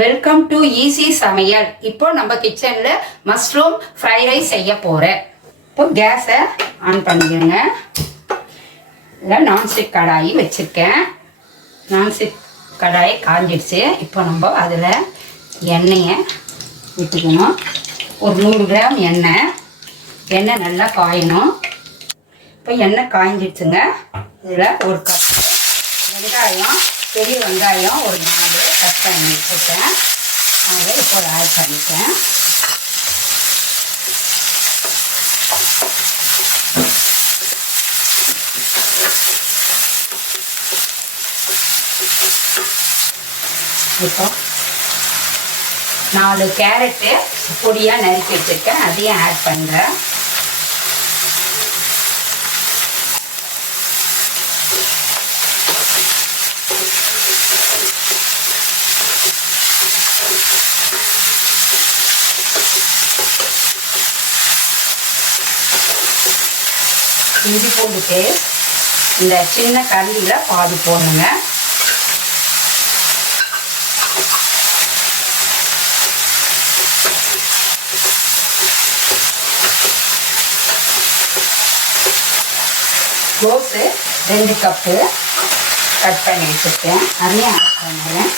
Welcome to easy சமையல் இப்போ நம்ம கிச்சனில் மஷ்ரூம் ஃப்ரைட் ரைஸ் செய்ய போகிறேன் இப்போ கேஸை ஆன் பண்ணிக்கோங்க இல்லை நான்ஸ்டிக் கடாயி வச்சுருக்கேன். நான்ஸ்டிக் கடாய் காஞ்சிடுச்சு. இப்போ நம்ம அதில் எண்ணெயை விட்டுக்கணும் ஒரு நூறு கிராம் எண்ணெய். எண்ணெய் நல்லா காயணும். இப்போ எண்ணெய் காய்ஞ்சிடுச்சுங்க இதில் ஒரு கப்பு வெங்காயம் பெரிய வெங்காயம் ஒரு கட் பண்ணி வச்சுருக்கேன் அதை இப்போ ஆட் பண்ணிட்டேன் இப்போ நாலு கேரட்டு பொடியாக நறுக்கி வச்சுருக்கேன். அதையும் ஆட் பண்ணுறேன் இஞ்சி பூண்டு பேஸ்ட் இந்த சின்ன கரண்டியில் பாதி போடணுங்க. கோஸு ரெண்டு கப்பு கட் பண்ணி வச்சுருக்கேன். அதையும் ஆட் பண்ணுறேன்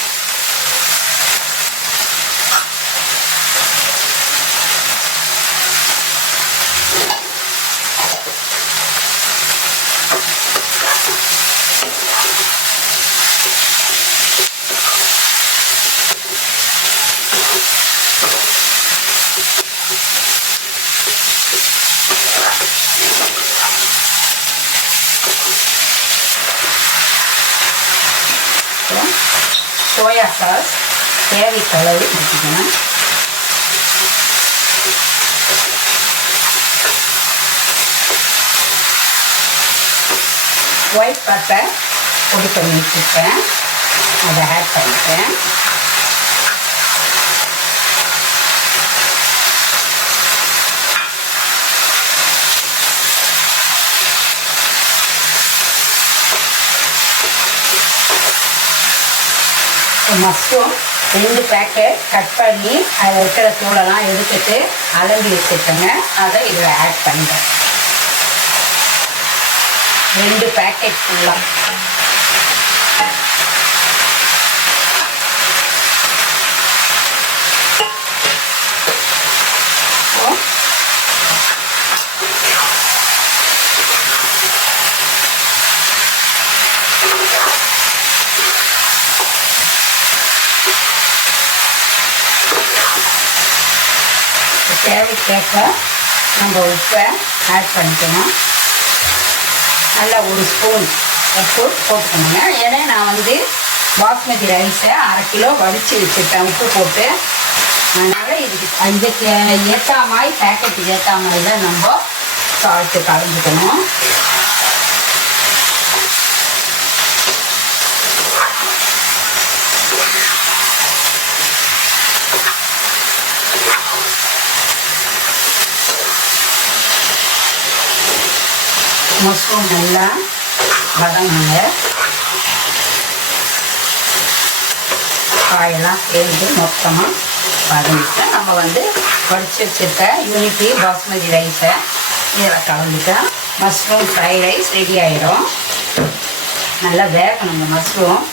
சோயா சாஸ் தேவைக்கு அளவு ஊற்றிக்கணும் ஒயிட் பட்டை பொடி பண்ணி வச்சுருக்கேன் அதை ஆட் பண்ணிட்டேன் மஷ்ரூம் ரெண்டு பேக்கெட் கட் பண்ணி அதில் இருக்கிற தூளெல்லாம் எடுத்துட்டு அலம்பி வச்சுருக்கேங்க அதை இதில் ஆட் பண்ணுறேன் ரெண்டு பேக்கெட் ஃபுல்லாக தேவைக்கேற்ப நம்ம உப்பை ஆட் பண்ணிக்கணும் நல்லா ஒரு ஸ்பூன் உப்பு போட்டுக்கணுங்க ஏன்னா நான் வந்து பாஸ்மதி ரைஸை அரை கிலோ வடித்து வச்சுருக்கேன் உப்பு போட்டு. அதனால் இதுக்கு இதுக்கு ஏற்ற மாதிரி பேக்கெட்டுக்கு ஏற்ற மாதிரி தான் நம்ம சால்ட்டு கலந்துக்கணும். மஷ்ரூம் நல்லா வதங்குங்க காயெல்லாம் சேர்ந்து மொத்தமாக வதங்கிட்டு நம்ம வந்து வடித்து வச்சுருக்க யூனிட்டி பாஸ்மதி ரைஸை இதில் கலந்துட்டா. மஷ்ரூம் ஃப்ரைட் ரைஸ் ரெடி ஆகிடும் நல்லா வேகணும் இந்த மஷ்ரூம்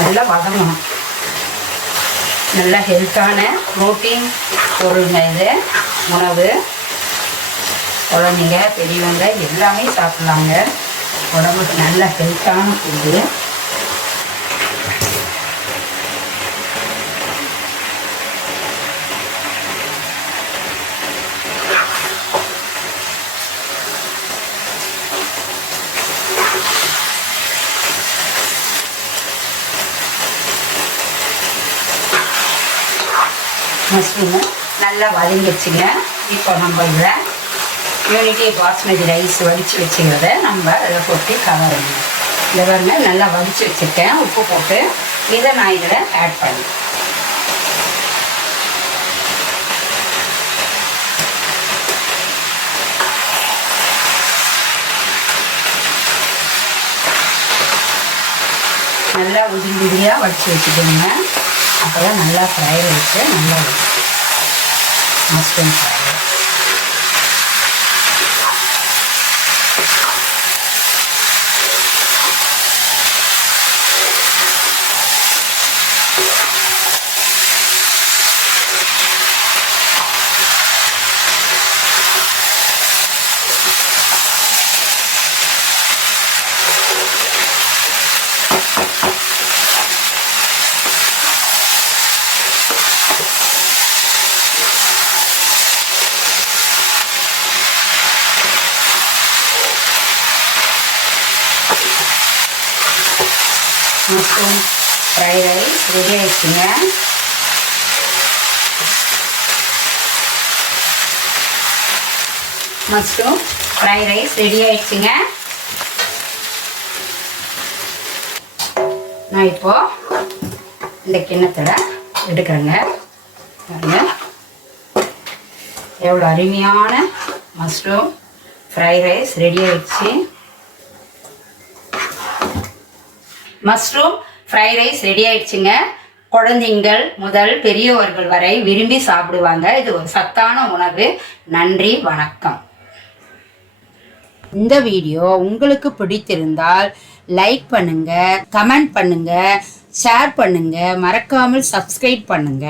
நல்லா வதங்கணும். நல்ல ஹெல்த்தான ப்ரோட்டீன் பொருளுங்க இது. உணவு. குழந்தைங்க பெரியவங்க எல்லாமே சாப்பிட்லாங்க. உடம்புக்கு நல்ல ஹெல்த்தான ஃபுட்டு மஷ்ரூமு நல்லா வதங்கிடுச்சுங்க. இப்போ நம்ம இதில் யூனிட்டி பாஸ்மதி ரைஸ் வடித்து வச்சுக்கிறத நம்ம அதில் போட்டு கலருங்க இதை பாருங்க நல்லா வடித்து வச்சுருக்கேன். உப்பு போட்டு இதை நான் இதில் ஆட் பண்ணி நல்லா உதிரி உதிரியாக வடித்து வச்சுக்கோங்க. அப்போ தான் நல்லா ஃப்ரை ரைஸு நல்லா வரும் fry mushroom fried rice ready ஆயிடுச்சுங்க. மஷ்ரூம் ஃப்ரைட் ரைஸ் ரெடி ஆயிடுச்சுங்க. நான் இப்போ இந்த கிண்ணத்தோட எடுக்கிறேங்க. பாருங்க. எவ்வளோ அருமையான மஷ்ரூம் ஃப்ரைட் ரைஸ் ரெடி ஆயிடுச்சு. மஷ்ரூம் ஃப்ரைட் ரைஸ் ரெடி ஆயிடுச்சுங்க. குழந்தைங்கள் முதல் பெரியவர்கள் வரை விரும்பி சாப்பிடுவாங்க. இது ஒரு சத்தான உணவு. நன்றி வணக்கம். இந்த வீடியோ உங்களுக்கு பிடித்திருந்தால் லைக் பண்ணுங்க கமெண்ட் பண்ணுங்க ஷேர் பண்ணுங்க மறக்காமல் சப்ஸ்கிரைப் பண்ணுங்க.